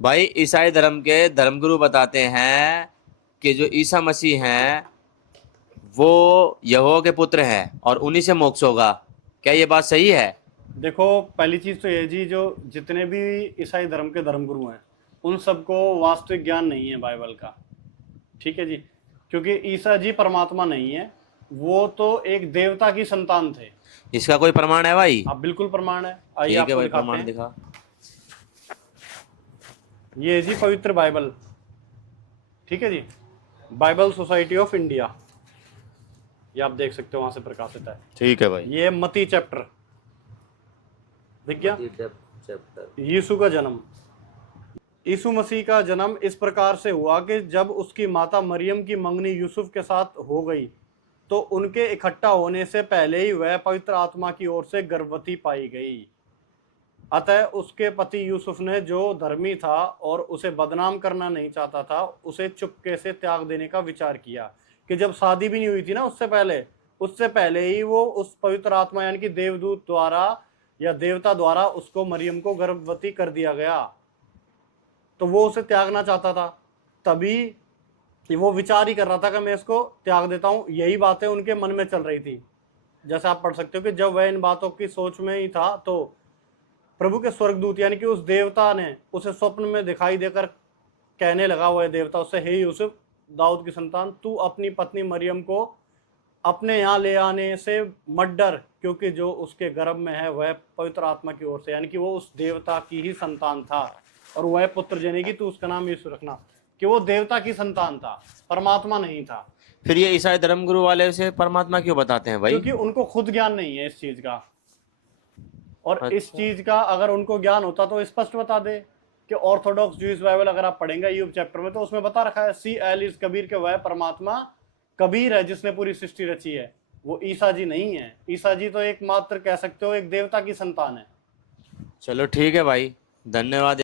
भाई ईसाई धर्म के धर्मगुरु बताते हैं कि जो ईसा मसीह हैं वो यहोवा के पुत्र हैं और उन्हीं से मोक्ष होगा। क्या ये बात सही है? देखो, पहली चीज तो ये जी, जो जितने भी ईसाई धर्म के धर्मगुरु हैं उन सबको वास्तविक ज्ञान नहीं है बाइबल का। ठीक है जी। क्योंकि ईसा जी परमात्मा नहीं है, वो तो एक देवता की संतान थे। इसका कोई प्रमाण है भाई? आप बिल्कुल प्रमाण है, आइए ठीक है आपको भाई, दिखाते प्रमाण हैं। दिखा। ये है जी पवित्र बाइबल। ठीक है जी। बाइबल सोसाइटी ऑफ इंडिया, ये आप देख सकते हो, वहां से प्रकाशित है। ठीक है भाई। ये मती चैप्टर दिख गया। चैप्टर। यीशु का जन्म। यीशु मसीह का जन्म इस प्रकार से हुआ कि जब उसकी माता मरियम की मंगनी यूसुफ के साथ हो गई तो उनके इकट्ठा होने से पहले ही वह पवित्र आत्मा की ओर से गर्भवती पाई गई। अतः उसके पति यूसुफ ने, जो धर्मी था और उसे बदनाम करना नहीं चाहता था, उसे चुपके से त्याग देने का विचार किया। कि जब शादी भी नहीं हुई थी ना, उससे पहले ही वो उस पवित्र आत्मा यानी कि देवदूत द्वारा या देवता द्वारा उसको, मरियम को गर्भवती कर दिया गया। तो वो उसे त्यागना चाहता था, तभी वो विचार ही कर रहा था कि मैं इसको त्याग देता हूँ। यही बातें उनके मन में चल रही थी। जैसे आप पढ़ सकते हो कि जब वह इन बातों की सोच में ही था तो प्रभु के स्वर्गदूत यानी कि उस देवता ने उसे स्वप्न में दिखाई देकर कहने लगा, वह देवता उससे, हे यूसुफ, दाऊद की संतान, तू अपनी पत्नी मरियम को अपने यहाँ ले आने से मत डर, क्योंकि जो उसके गर्भ में है वह पवित्र आत्मा की ओर से, यानी कि वो उस देवता की ही संतान था और वह पुत्र जनेगी, तू उसका नाम यीशु रखना। कि वो देवता की संतान था, परमात्मा नहीं था। फिर ये ईसाई धर्मगुरु वाले से परमात्मा क्यों बताते हैं भाई? क्योंकि उनको खुद ज्ञान नहीं है इस चीज का, और इस अच्छा। चीज का अगर उनको ज्ञान होता तो स्पष्ट बता दे। कि ऑर्थोडॉक्स जूइश बाइबल अगर आप पढ़ेंगे यूब चैप्टर में, तो उसमें बता रखा है, सी एल इज कबीर, के वह परमात्मा कबीर है जिसने पूरी सृष्टि रची है। वो ईसा जी नहीं है। ईसा जी तो एक मात्र कह सकते हो एक देवता की संतान है। चलो ठीक है भाई, धन्यवाद।